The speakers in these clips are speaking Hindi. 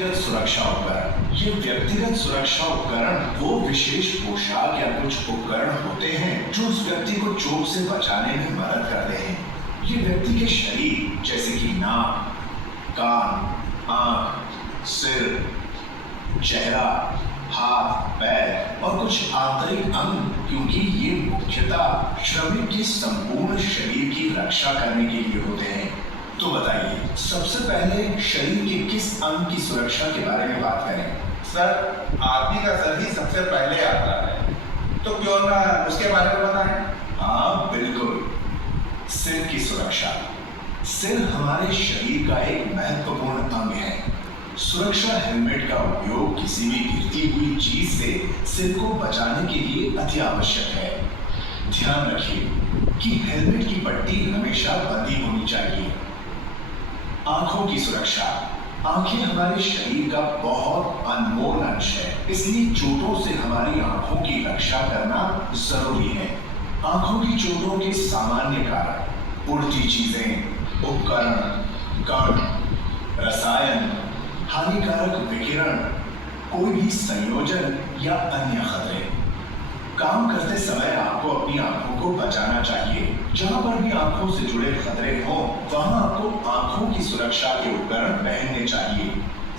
व्यक्तिगत सुरक्षा उपकरण। ये व्यक्तिगत सुरक्षा उपकरण वो विशेष पोशाक या कुछ उपकरण होते हैं जो उस व्यक्ति को चोट से बचाने में मदद करते हैं। ये व्यक्ति के शरीर जैसे कि नाक, कान, आंख, सिर, चेहरा, हाथ, पैर और कुछ आंतरिक अंग, क्योंकि ये मुख्यतः श्रमिक के संपूर्ण शरीर की रक्षा करने के लिए होते हैं। तो बताइए, सबसे पहले शरीर के किस अंग की सुरक्षा के बारे में बात करें? सर, आदमी का सर ही सबसे पहले आता है, तो क्यों ना उसके बारे में बताएं? हाँ बिल्कुल, सिर की सुरक्षा। सिर हमारे शरीर का एक महत्वपूर्ण अंग है। सुरक्षा हेलमेट का उपयोग किसी भी गिरती हुई चीज से सिर को बचाने के लिए अति आवश्यक है। ध्यान रखिए कि हेलमेट की पट्टी हमेशा बंधी होनी चाहिए। आंखों की सुरक्षा। आंखें हमारे शरीर का बहुत अनमोल अंश है, इसलिए चोटों से हमारी आंखों की रक्षा करना जरूरी है। आंखों की चोटों के सामान्य कारण उड़ती चीजें, उपकरण, कण, रसायन, हानिकारक विकिरण, कोई भी संयोजन या अन्य खतरे। काम करते समय आपको अपनी आंखों को बचाना चाहिए। जहां पर भी आंखों से जुड़े खतरे हों, वहां आपको आंखों की सुरक्षा के उपकरण पहनने चाहिए।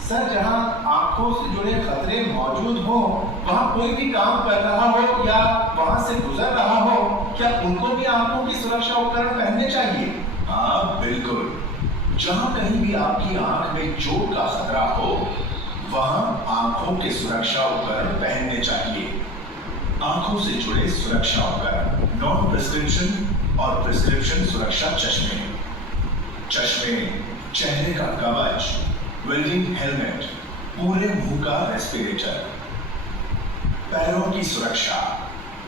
सर, जहां आंखों से जुड़े खतरे मौजूद हो, वहां कोई भी काम कर रहा हो या वहां से गुजर रहा हो, क्या उनको भी आंखों की सुरक्षा उपकरण पहनने चाहिए? हाँ बिल्कुल, जहां कहीं भी आपकी आंख में चोट का खतरा हो, वहां आंखों के सुरक्षा उपकरण पहनने चाहिए। आंखों से जुड़े सुरक्षा उपकरण, नॉन प्रिस्क्रिप्शन और प्रिस्क्रिप्शन सुरक्षा चश्मे। चश्मे, चेहरे का कवच, वेल्डिंग हेलमेट, पूरे मुंह का रेस्पिरेटर। पैरों की सुरक्षा।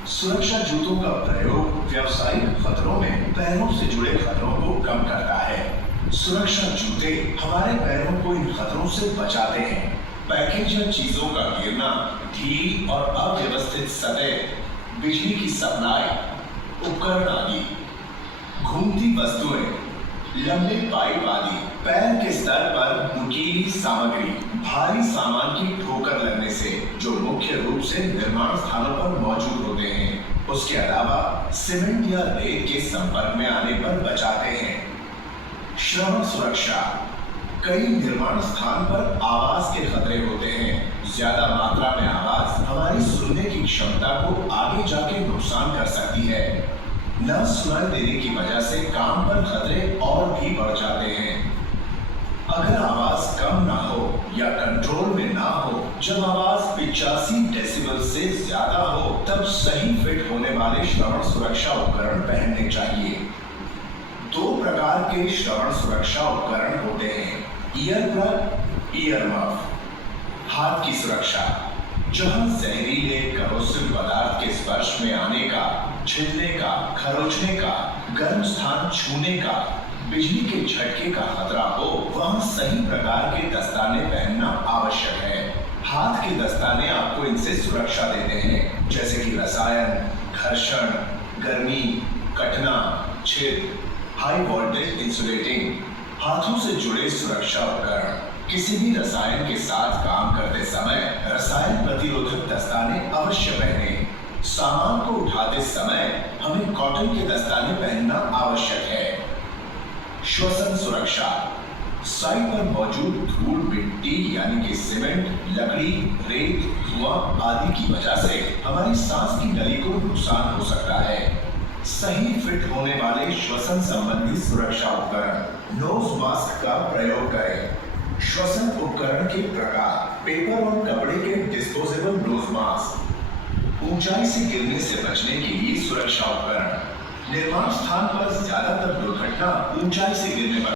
सुरक्षा जूतों का प्रयोग व्यावसायिक खतरों में पैरों से जुड़े खतरों को कम करता है। सुरक्षा जूते हमारे पैरों को इन खतरों से बचाते हैं। पैकेज या चीजों का गिरना, ढीली और अव्यवस्थित सतह, बिजली की सप्लाई, उपकरण आदि, घूमती वस्तुएं, लंबे पाइप आदि, पैर के स्तर पर नुकीली सामग्री, भारी सामान की ठोकर लगने से जो मुख्य रूप से निर्माण स्थानों पर मौजूद होते हैं। उसके अलावा सीमेंट या रेत के संपर्क में आने पर बचाते हैं। श्रवण सुरक्षा। कई निर्माण स्थान पर आवाज के खतरे होते हैं। ज्यादा मात्रा में आवाज हमारी सुनने की क्षमता को आगे जाके नुकसान कर सकती है। न सुनाई देने की वजह से काम पर खतरे और भी बढ़ जाते हैं। अगर आवाज कम ना हो या कंट्रोल में ना हो, जब आवाज 85 डेसिबल से ज्यादा हो, तब सही फिट होने वाले श्रवण सुरक्षा उपकरण पहनने चाहिए। दो प्रकार के श्रवण सुरक्षा उपकरण होते हैं, ईयर प्लग, ईयर मफ। हाथ की सुरक्षा। जहां जहरीले करोसिव पदार्थ के स्पर्श में आने का, छिलने का, खरोचने का, गर्म स्थान छूने का, बिजली के झटके का खतरा हो, वहां सही प्रकार के दस्ताने पहनना आवश्यक है। हाथ के दस्ताने आपको इनसे सुरक्षा देते हैं, जैसे कि रसायन, घर्षण, गर्मी, कटना, छिद, हाई वोल्टेज इंसुलेटिंग। हाथों से जुड़े सुरक्षा उपकरण। किसी भी रसायन के साथ काम करते समय रसायन प्रतिरोधक दस्ताने अवश्य पहने। सामान को उठाते समय हमें कॉटन के दस्ताने पहनना आवश्यक है। श्वसन सुरक्षा। साइट पर मौजूद धूल, मिट्टी यानी कि सीमेंट, लकड़ी, रेत, धुआं आदि की वजह से हमारी सांस की नली को नुकसान हो सकता है। सही फिट होने वाले श्वसन संबंधी सुरक्षा उपकरण। नोज मास्क का प्रयोग करें। श्वसन उपकरण के प्रकार, पेपर और कपड़े के डिस्पोजेबल नोज मास्क। ऊंचाई से गिरने से बचने के लिए सुरक्षा उपकरण। निर्माण स्थान पर ज्यादातर दुर्घटना ऊंचाई से गिरने पर